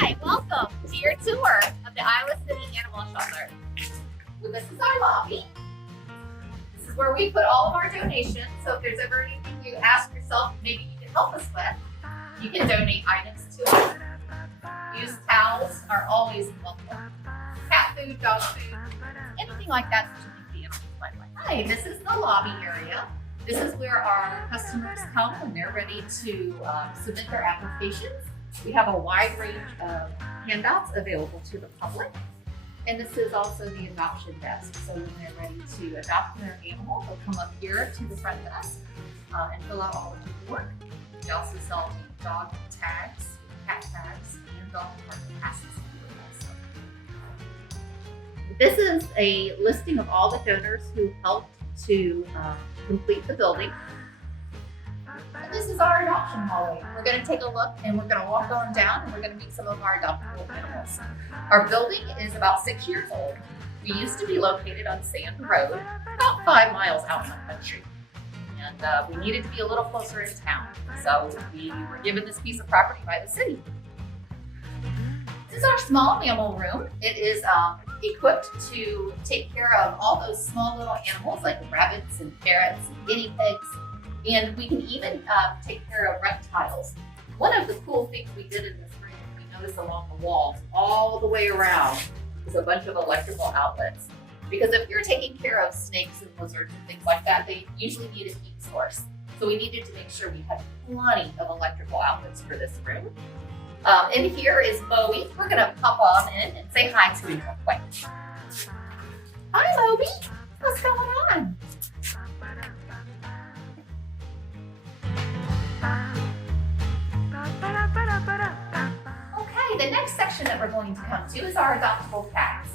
Hi, welcome to your tour of the Iowa City Animal Shelter. Well, this is our lobby. This is where we put all of our donations. So if there's ever anything you ask yourself, maybe you can help us with, you can donate items to us. Used towels are always welcome. Cat food, dog food, anything like that that you can be like. Hi, this is the lobby area. This is where our customers come when they're ready to submit their applications. We have a wide range of handouts available to the public. And this is also the adoption desk. So when they're ready to adopt their animal, they'll come up here to the front desk and fill out all the paperwork. We also sell dog tags, cat tags, and dog park passes. This is a listing of all the donors who helped to complete the building. And this is our adoption hallway. We're going to take a look and we're going to walk on down and we're going to meet some of our adoptable animals. Our building is about 6 years old. We used to be located on Sand Road, about 5 miles out in the country. And we needed to be a little closer in town. So we were given this piece of property by the city. This is our small mammal room. It is equipped to take care of all those small little animals like rabbits and parrots and guinea pigs. And we can even take care of reptiles. One of the cool things we did in this room, we noticed along the walls all the way around is a bunch of electrical outlets. Because if you're taking care of snakes and lizards and things like that, they usually need a heat source. So we needed to make sure we had plenty of electrical outlets for this room. And here is Bowie. We're gonna pop on in and say hi to him real quick. Hi, Bowie. What's going on? Okay, the next section that we're going to come to is our adoptable cats.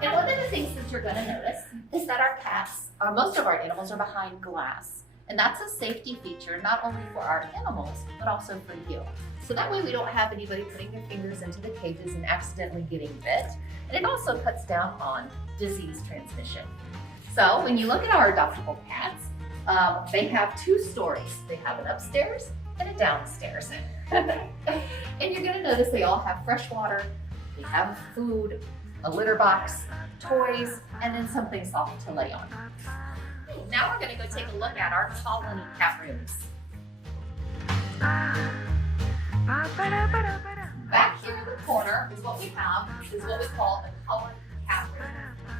And one of the things that you're going to notice is that our cats, most of our animals are behind glass. And that's a safety feature, not only for our animals, but also for you. So that way we don't have anybody putting their fingers into the cages and accidentally getting bit. And it also cuts down on disease transmission. So when you look at our adoptable cats, they have 2 stories. They have an upstairs and a downstairs. And you're gonna notice they all have fresh water, they have food, a litter box, toys, and then something soft to lay on. Now we're gonna go take a look at our colony cat rooms. Back here in the corner is what we have, is what we call a colony cat room.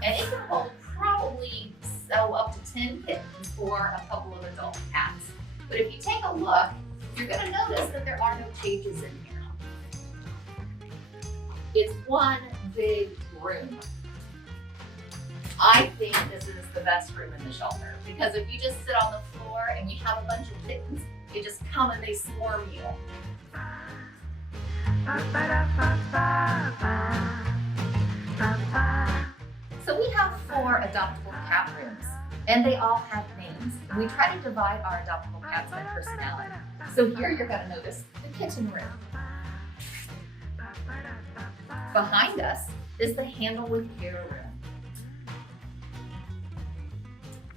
And it can hold probably up to 10 kittens or a couple of adult cats. But if you take a look, you're going to notice that there are no cages in here. It's one big room. I think this is the best room in the shelter because if you just sit on the floor and you have a bunch of kittens, they just come and they swarm you. So we have 4 adoptable cat rooms, and they all have names. We try to divide our adoptable cats by personality. So here you're going to notice the kitten room. Behind us is the handle with care room.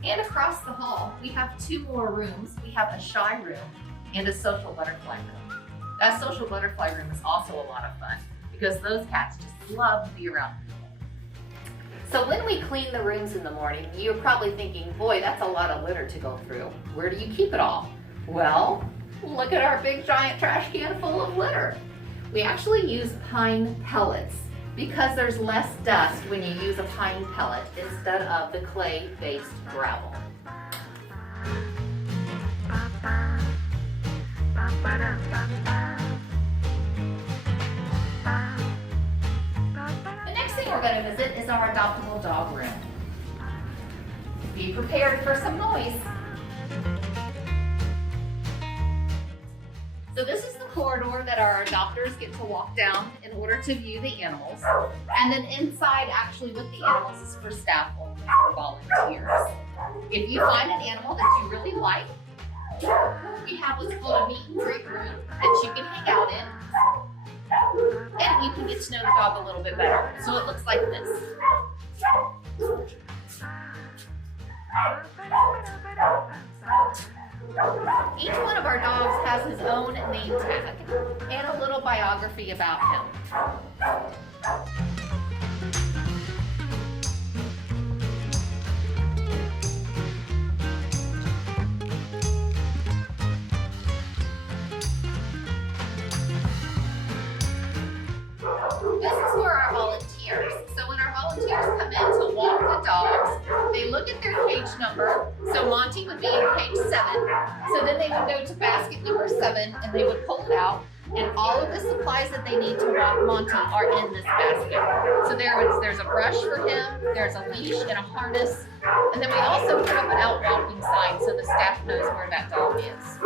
And across the hall, we have 2 more rooms. We have a shy room and a social butterfly room. That social butterfly room is also a lot of fun because those cats just love to be around people. So when we clean the rooms in the morning, you're probably thinking, boy, that's a lot of litter to go through. Where do you keep it all? Well, look at our big giant trash can full of litter. We actually use pine pellets because there's less dust when you use a pine pellet instead of the clay-based gravel. The next thing we're going to visit is our adoptable dog room. Be prepared for some noise. So this is the corridor that our adopters get to walk down in order to view the animals. And then inside, actually with the animals, is for staff only, for volunteers. If you find an animal that you really like, we have what's called a meet and greet room that you can hang out in. And you can get to know the dog a little bit better. So it looks like this. Each one of our dogs has his own name tag and a little little biography about him. This is for our volunteers. So when our volunteers come in to walk the dogs, they look at their cage number. So Monty would be in cage 7. So then they would go to basket number 7 and they would pull it out. And all of the supplies that they need to walk Monty are in this basket. So there's a brush for him, there's a leash and a harness. And then we also put up an out walking sign so the staff knows where that dog is.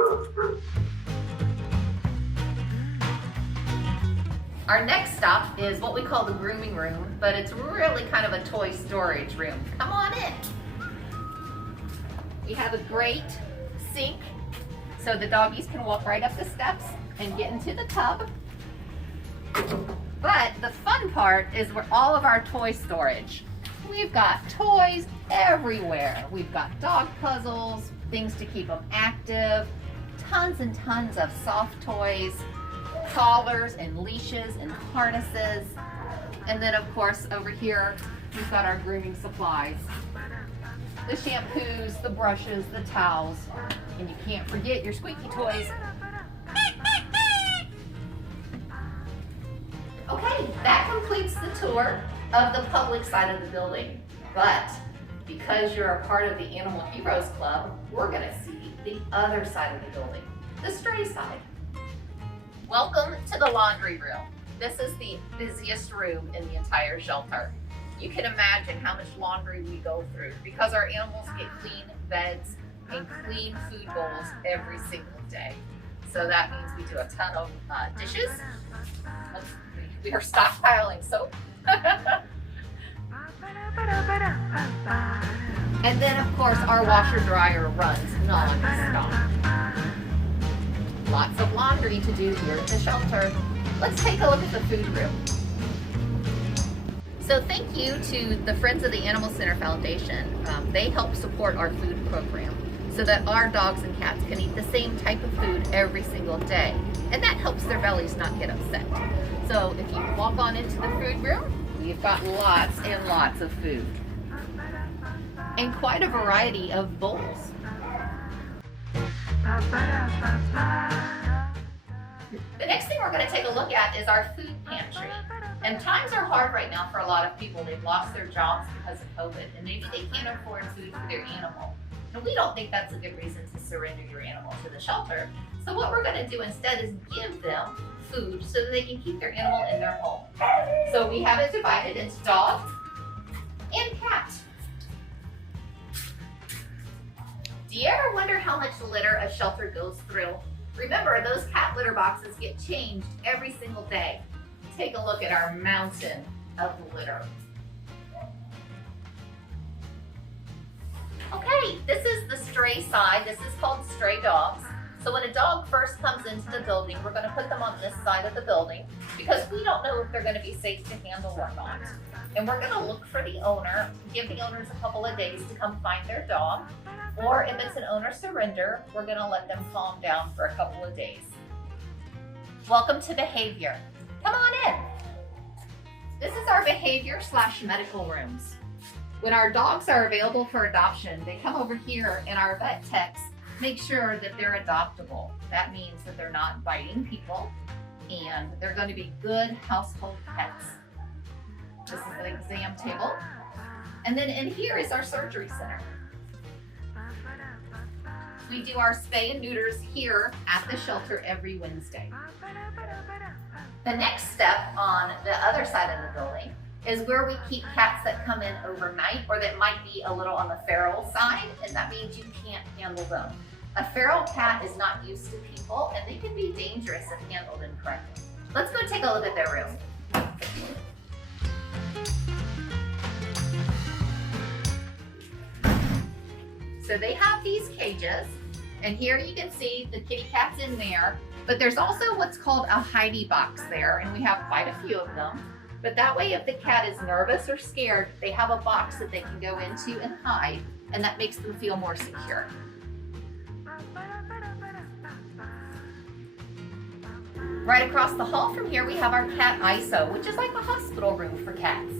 Our next stop is what we call the grooming room, but it's really kind of a toy storage room. Come on in. We have a great sink, so the doggies can walk right up the steps and get into the tub. But the fun part is where all of our toy storage. We've got toys everywhere. We've got dog puzzles, things to keep them active, tons and tons of soft toys, collars and leashes and harnesses. And then of course over here we've got our grooming supplies. The shampoos, the brushes, the towels, and you can't forget your squeaky toys. Okay, that completes the tour of the public side of the building. But because you're a part of the Animal Heroes Club, we're gonna see the other side of the building, the stray side. Welcome to the laundry room. This is the busiest room in the entire shelter. You can imagine how much laundry we go through because our animals get clean beds and clean food bowls every single day. So that means we do a ton of dishes. We are stockpiling soap. And then of course our washer dryer runs non-stop. Lots of laundry to do here at the shelter. Let's take a look at the food room. So thank you to the Friends of the Animal Center Foundation. They help support our food program so that our dogs and cats can eat the same type of food every single day. And that helps their bellies not get upset. So if you walk on into the food room, we've got lots and lots of food. And quite a variety of bowls. The next thing we're going to take a look at is our food pantry. And times are hard right now for a lot of people. They've lost their jobs because of COVID, and maybe they can't afford food for their animal. And we don't think that's a good reason to surrender your animal to the shelter. So what we're going to do instead is give them food so that they can keep their animal in their home. So we have it divided into dog and cat. Do you ever wonder how much litter a shelter goes through? Remember, those cat litter boxes get changed every single day. Take a look at our mountain of litter. Okay, this is the stray side. This is called stray dogs. So when a dog first comes into the building, we're going to put them on this side of the building because we don't know if they're going to be safe to handle or not. And we're going to look for the owner, give the owners a couple of days to come find their dog. Or if it's an owner surrender, we're going to let them calm down for a couple of days. Welcome to behavior. Come on in. This is our behavior/medical rooms. When our dogs are available for adoption, they come over here and our vet techs make sure that they're adoptable. That means that they're not biting people and they're going to be good household pets. This is the exam table. And then in here is our surgery center. We do our spay and neuters here at the shelter every Wednesday. The next step on the other side of the building is where we keep cats that come in overnight or that might be a little on the feral side, and that means you can't handle them. A feral cat is not used to people and they can be dangerous if handled incorrectly. Let's go take a look at their room. So they have these cages, and here you can see the kitty cat's in there, but there's also what's called a hidey box there, and we have quite a few of them. But that way, if the cat is nervous or scared, they have a box that they can go into and hide, and that makes them feel more secure. Right across the hall from here, we have our cat ISO, which is like a hospital room for cats.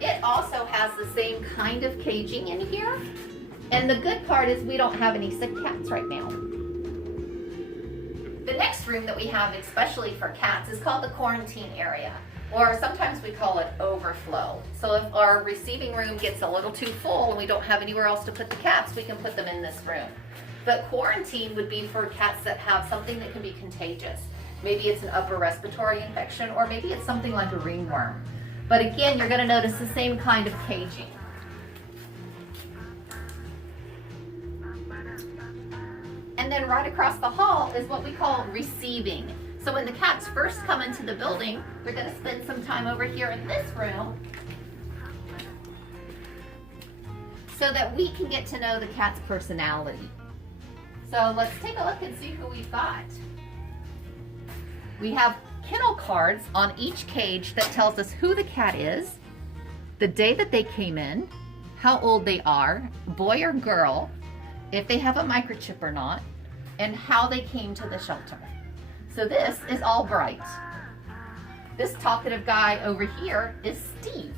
It also has the same kind of caging in here. And the good part is we don't have any sick cats right now. The next room that we have, especially for cats, is called the quarantine area, or sometimes we call it overflow. So if our receiving room gets a little too full and we don't have anywhere else to put the cats, we can put them in this room. But quarantine would be for cats that have something that can be contagious. Maybe it's an upper respiratory infection, or maybe it's something like a ringworm. But again, you're going to notice the same kind of caging. And then right across the hall is what we call receiving. So when the cats first come into the building, they're going to spend some time over here in this room so that we can get to know the cat's personality. So let's take a look and see who we've got. We have kennel cards on each cage that tells us who the cat is, the day that they came in, how old they are, boy or girl, if they have a microchip or not, and how they came to the shelter. So this is all Bright. This talkative guy over here is Steve.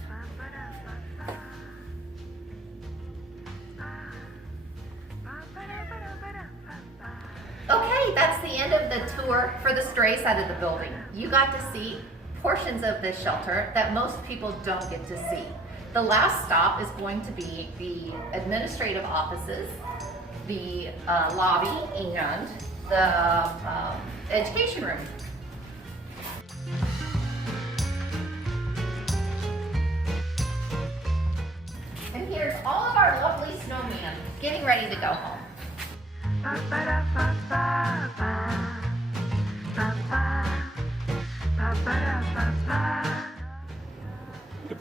Okay, that's the end of the tour for the stray side of the building. You got to see portions of this shelter that most people don't get to see. The last stop is going to be the administrative offices, the lobby, and the education room. And here's all of our lovely snowmen getting ready to go home.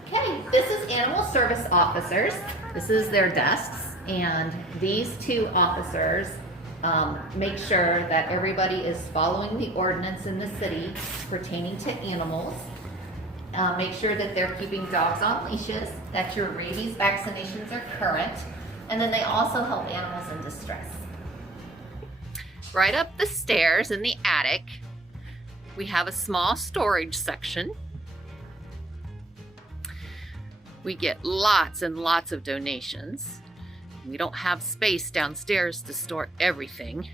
Okay, this is animal service officers. This is their desks, and these two officers make sure that everybody is following the ordinance in the city pertaining to animals. Make sure that they're keeping dogs on leashes, that your rabies vaccinations are current, and then they also help animals in distress. Right up the stairs in the attic, we have a small storage section. We get lots and lots of donations. We don't have space downstairs to store everything,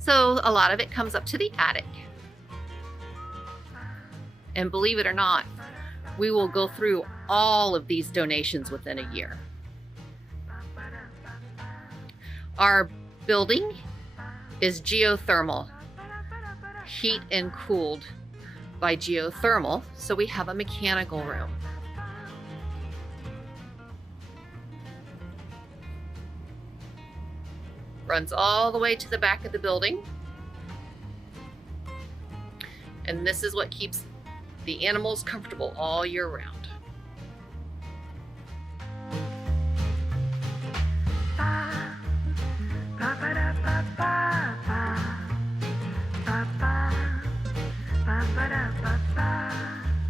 so a lot of it comes up to the attic. And believe it or not, we will go through all of these donations within a year. Our building is geothermal, heat and cooled by geothermal, so we have a mechanical room. Runs all the way to the back of the building. And this is what keeps the animals comfortable all year round.